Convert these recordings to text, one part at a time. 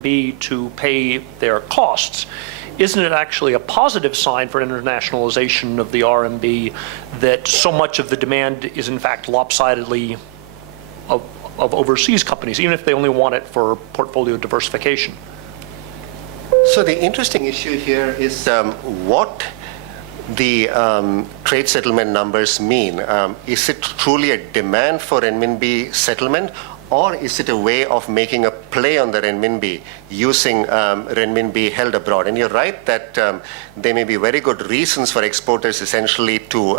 be to pay their costs. Isn't it actually a positive sign for internationalization of the RMB that so much of the demand is in fact lopsidedly of overseas companies, even if they only want it for portfolio diversification? So the interesting issue here is what the trade settlement numbers mean. Is it truly a demand for renminbi settlement, or is it a way of making a play on the renminbi using renminbi held abroad? And you're right that there may be very good reasons for exporters essentially to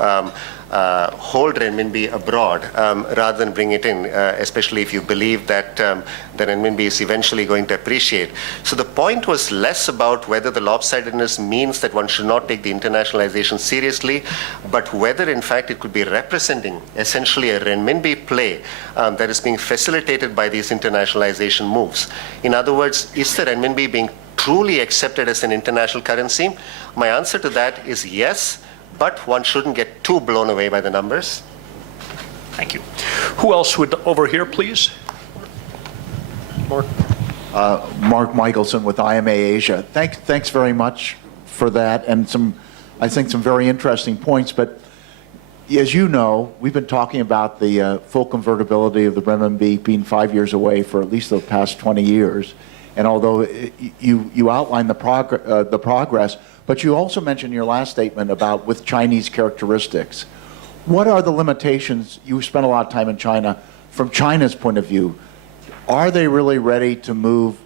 hold renminbi abroad rather than bring it in, especially if you believe that the renminbi is eventually going to appreciate. So the point was less about whether the lopsidedness means that one should not take the internationalization seriously, but whether in fact it could be representing essentially a renminbi play that is being facilitated by these internationalization moves. In other words, is the renminbi being truly accepted as an international currency? My answer to that is yes, but one shouldn't get too blown away by the numbers. Thank you. Who else would, over here, please? Mark. Mark Michelson with IMA Asia. Thanks very much for that, and I think some very interesting points. But as you know, we've been talking about the full convertibility of the renminbi being 5 years away for at least the past 20 years. And although you outlined the progress, but you also mentioned in your last statement about with Chinese characteristics. What are the limitations? You spent a lot of time in China. From China's point of view, are they really ready to move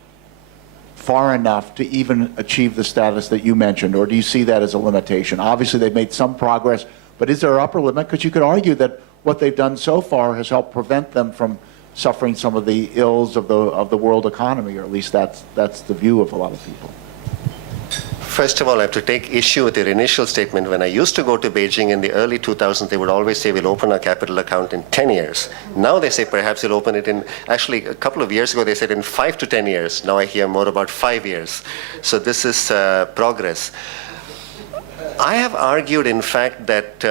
far enough to even achieve the status that you mentioned, or do you see that as a limitation? Obviously, they've made some progress, but is there an upper limit? Because you could argue that what they've done so far has helped prevent them from suffering some of the ills of the world economy, or at least that's the view of a lot of people. First of all, I have to take issue with your initial statement. When I used to go to Beijing in the early 2000s, they would always say, we'll open our capital account in 10 years. Now they say perhaps we'll open it in, actually a couple of years ago they said in 5 to 10 years. Now I hear more about 5 years. So this is progress. I have argued, in fact, that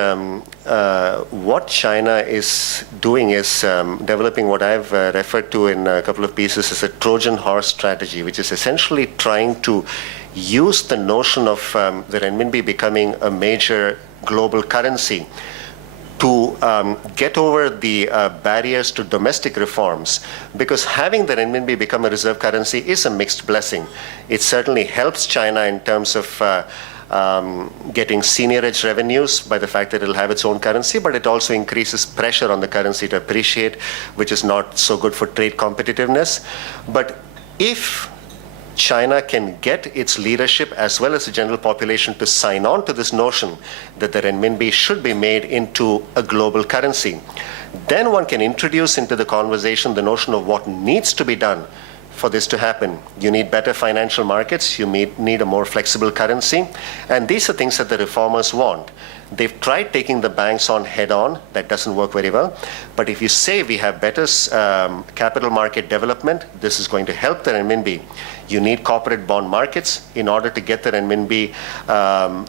what China is doing is developing what I've referred to in a couple of pieces as a Trojan horse strategy, which is essentially trying to use the notion of the renminbi becoming a major global currency to get over the barriers to domestic reforms, because having the renminbi become a reserve currency is a mixed blessing. It certainly helps China in terms of getting senior edge revenues by the fact that it'll have its own currency, but it also increases pressure on the currency to appreciate, which is not so good for trade competitiveness. But if China can get its leadership as well as the general population to sign on to this notion that the renminbi should be made into a global currency, then one can introduce into the conversation the notion of what needs to be done for this to happen. You need better financial markets, you need a more flexible currency, and these are things that the reformers want. They've tried taking the banks on head-on. That doesn't work very well. But if you say we have better capital market development, this is going to help the renminbi. You need corporate bond markets in order to get the renminbi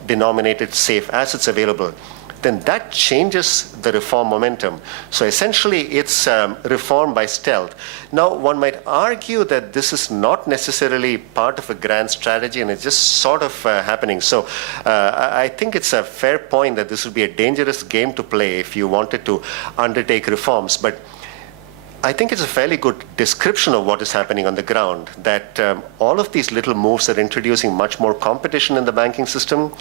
denominated safe assets available. Then that changes the reform momentum. So essentially, it's reform by stealth. Now, one might argue that this is not necessarily part of a grand strategy, and it's just sort of happening. So I think it's a fair point that this would be a dangerous game to play if you wanted to undertake reforms. But I think it's a fairly good description of what is happening on the ground, that all of these little moves are introducing much more competition in the banking system.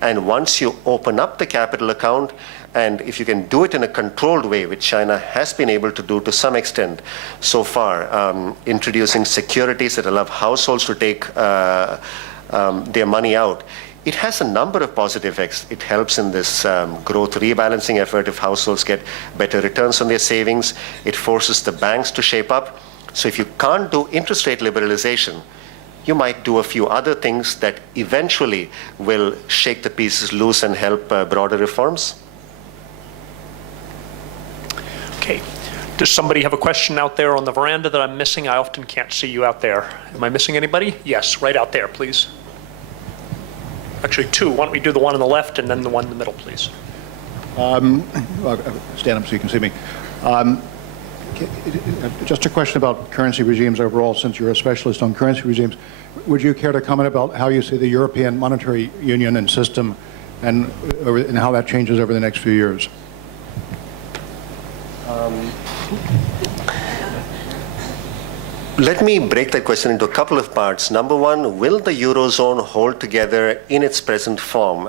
And once you open up the capital account, and if you can do it in a controlled way, which China has been able to do to some extent so far, introducing securities that allow households to take their money out, it has a number of positive effects. It helps in this growth rebalancing effort if households get better returns on their savings. It forces the banks to shape up. So if you can't do interest rate liberalization, you might do a few other things that eventually will shake the pieces loose and help broader reforms. Okay. Does somebody have a question out there on the veranda that I'm missing? I often can't see you out there. Am I missing anybody? Yes, right out there, please. Actually, two. Why don't we do the one on the left and then the one in the middle, please? I'll stand up so you can see me. Just a question about currency regimes overall, since you're a specialist on currency regimes. Would you care to comment about how you see the European monetary union and system and how that changes over the next few years? Let me break that question into a couple of parts. Number one, will the Eurozone hold together in its present form?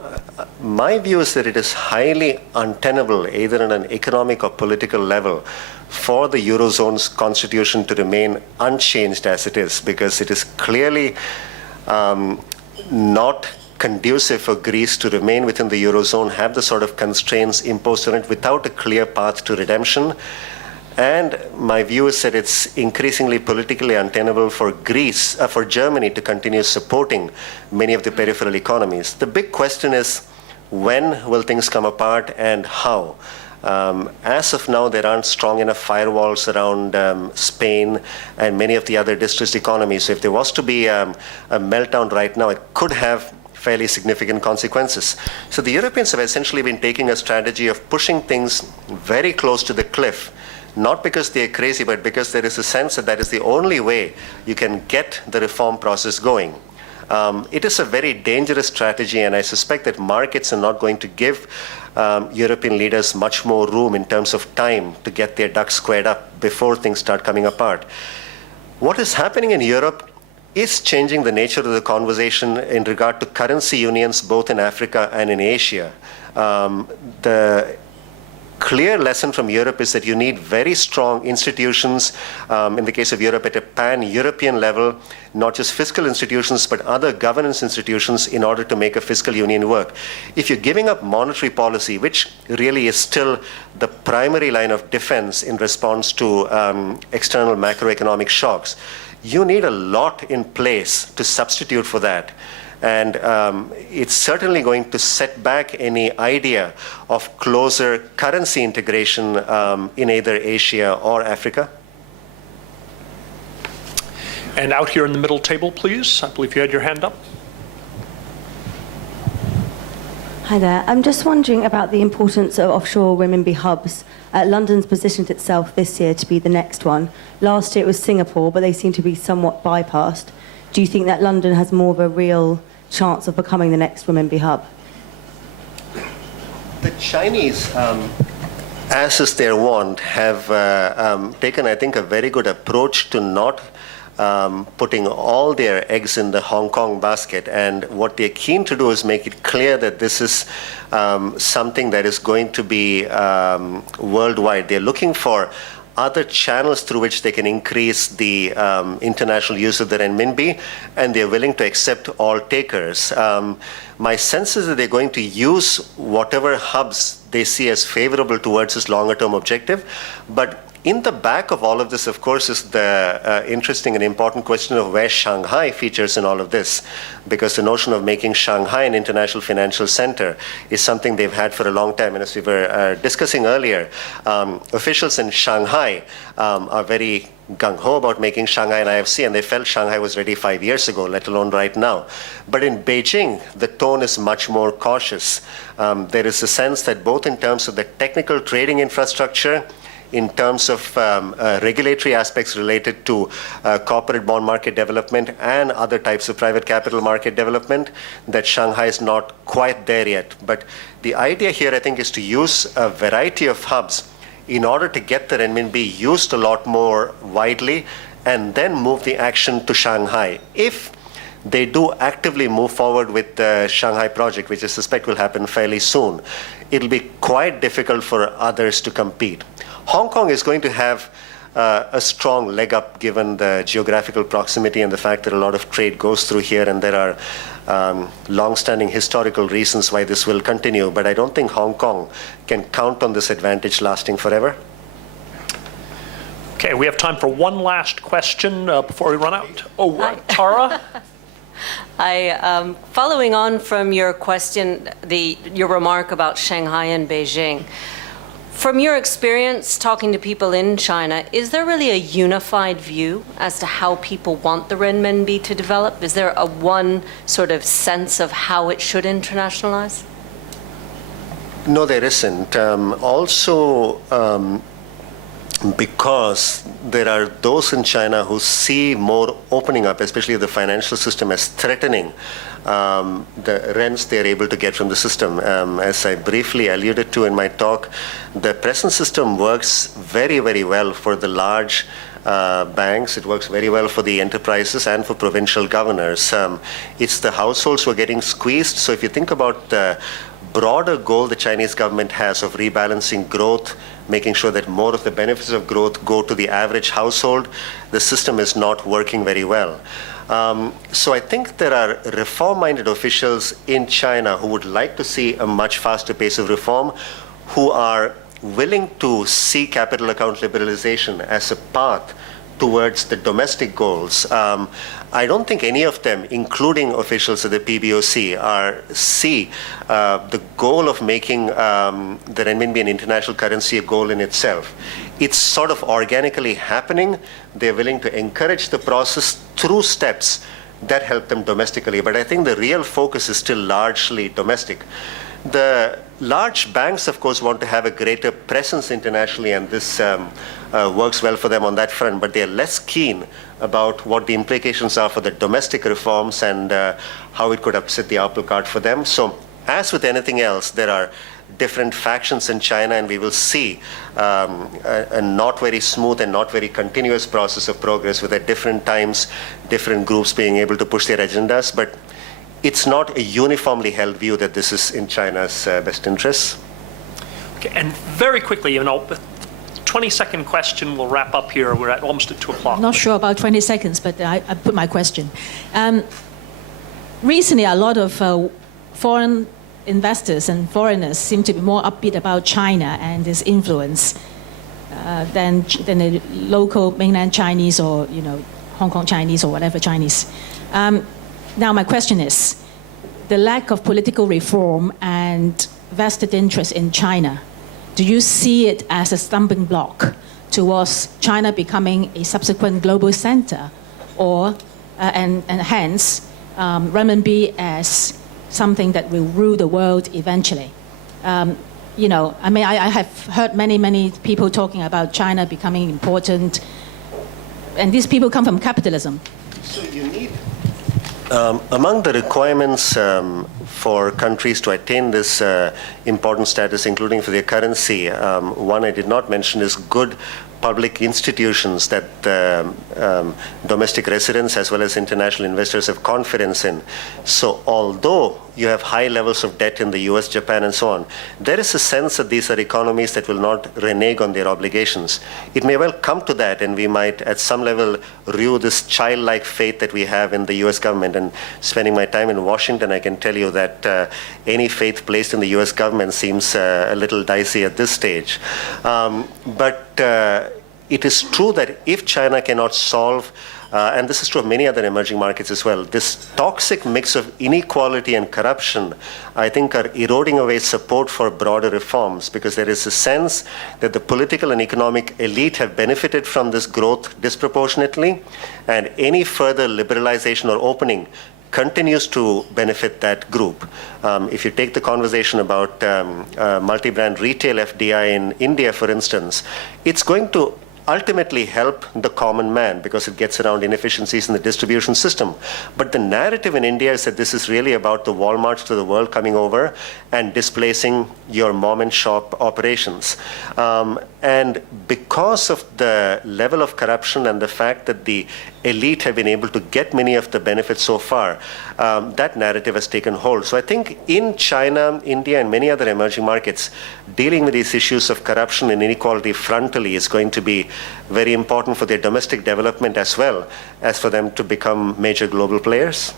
My view is that it is highly untenable, either on an economic or political level, for the Eurozone's constitution to remain unchanged as it is, because it is clearly not conducive for Greece to remain within the Eurozone, have the sort of constraints imposed on it without a clear path to redemption. And my view is that it's increasingly politically untenable for for Germany to continue supporting many of the peripheral economies. The big question is, when will things come apart and how? As of now, there aren't strong enough firewalls around Spain and many of the other distressed economies. So if there was to be a meltdown right now, it could have fairly significant consequences. So the Europeans have essentially been taking a strategy of pushing things very close to the cliff, not because they're crazy, but because there is a sense that that is the only way you can get the reform process going. It is a very dangerous strategy, and I suspect that markets are not going to give European leaders much more room in terms of time to get their ducks squared up before things start coming apart. What is happening in Europe is changing the nature of the conversation in regard to currency unions both in Africa and in Asia. The clear lesson from Europe is that you need very strong institutions, in the case of Europe at a pan-European level, not just fiscal institutions, but other governance institutions in order to make a fiscal union work. If you're giving up monetary policy, which really is still the primary line of defense in response to external macroeconomic shocks, you need a lot in place to substitute for that. And it's certainly going to set back any idea of closer currency integration in either Asia or Africa. And out here in the middle table, please. I believe you had your hand up. Hi there. I'm just wondering about the importance of offshore renminbi hubs. London's positioned itself this year to be the next one. Last year it was Singapore, but they seem to be somewhat bypassed. Do you think that London has more of a real chance of becoming the next renminbi hub? The Chinese, as is their wont, have taken, I think, a very good approach to not putting all their eggs in the Hong Kong basket. And what they're keen to do is make it clear that this is something that is going to be worldwide. They're looking for other channels through which they can increase the international use of the renminbi, and they're willing to accept all takers. My sense is that they're going to use whatever hubs they see as favorable towards this longer-term objective. But in the back of all of this, of course, is the interesting and important question of where Shanghai features in all of this, because the notion of making Shanghai an international financial center is something they've had for a long time. And as we were discussing earlier, officials in Shanghai are very gung-ho about making Shanghai an IFC, and they felt Shanghai was ready 5 years ago, let alone right now. But in Beijing, the tone is much more cautious. There is a sense that both in terms of the technical trading infrastructure, in terms of regulatory aspects related to corporate bond market development and other types of private capital market development, that Shanghai is not quite there yet. But the idea here, I think, is to use a variety of hubs in order to get the renminbi used a lot more widely and then move the action to Shanghai. If they do actively move forward with the Shanghai project, which I suspect will happen fairly soon, it'll be quite difficult for others to compete. Hong Kong is going to have a strong leg up given the geographical proximity and the fact that a lot of trade goes through here, and there are long-standing historical reasons why this will continue. But I don't think Hong Kong can count on this advantage lasting forever. Okay, we have time for one last question before we run out. Oh, Tara? Following on from your question, your remark about Shanghai and Beijing, from your experience talking to people in China, is there really a unified view as to how people want the renminbi to develop? Is there a one sort of sense of how it should internationalize? No, there isn't. Also, because there are those in China who see more opening up, especially the financial system, as threatening the rents they're able to get from the system. As I briefly alluded to in my talk, the present system works very, very well for the large banks. It works very well for the enterprises and for provincial governors. It's the households who are getting squeezed. So if you think about the broader goal the Chinese government has of rebalancing growth, making sure that more of the benefits of growth go to the average household, the system is not working very well. So I think there are reform-minded officials in China who would like to see a much faster pace of reform, who are willing to see capital account liberalization as a path towards the domestic goals. I don't think any of them, including officials at the PBOC, see the goal of making the renminbi an international currency a goal in itself. It's sort of organically happening. They're willing to encourage the process through steps that help them domestically. But I think the real focus is still largely domestic. The large banks, of course, want to have a greater presence internationally, and this works well for them on that front, but they're less keen about what the implications are for the domestic reforms and how it could upset the apple cart for them. So, as with anything else, there are different factions in China, and we will see a not very smooth and not very continuous process of progress with at different times, different groups being able to push their agendas. But it's not a uniformly held view that this is in China's best interests. Okay, and very quickly, the 20-second question will wrap up here. We're almost at 2 o'clock. I'm not sure about 20 seconds, but I put my question. Recently, a lot of foreign investors and foreigners seem to be more upbeat about China and its influence than the local mainland Chinese or Hong Kong Chinese or whatever Chinese. Now, my question is, the lack of political reform and vested interest in China, do you see it as a stumbling block towards China becoming a subsequent global center, or and hence renminbi as something that will rule the world eventually? I have heard many people talking about China becoming important, and these people come from capitalism. So you need among the requirements for countries to attain this important status, including for their currency, one I did not mention is good public institutions that domestic residents as well as international investors have confidence in. So although you have high levels of debt in the US, Japan, and so on, there is a sense that these are economies that will not renege on their obligations. It may well come to that, and we might at some level rue this childlike faith that we have in the US government. And spending my time in Washington, I can tell you that any faith placed in the US government seems a little dicey at this stage. But it is true that if China cannot solve, and this is true of many other emerging markets as well, this toxic mix of inequality and corruption, I think, are eroding away support for broader reforms, because there is a sense that the political and economic elite have benefited from this growth disproportionately, and any further liberalization or opening continues to benefit that group. If you take the conversation about multi-brand retail FDI in India, for instance, it's going to ultimately help the common man because it gets around inefficiencies in the distribution system. But the narrative in India is that this is really about the Walmarts to the world coming over and displacing your mom and shop operations. And because of the level of corruption and the fact that the elite have been able to get many of the benefits so far, that narrative has taken hold. So I think in China, India, and many other emerging markets, dealing with these issues of corruption and inequality frontally is going to be very important for their domestic development as well as for them to become major global players.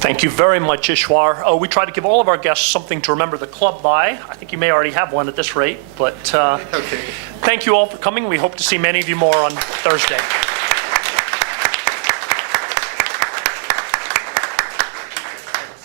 Thank you very much, Ishwar. We try to give all of our guests something to remember the club by. I think you may already have one at this rate, but thank you all for coming. We hope to see many of you more on Thursday.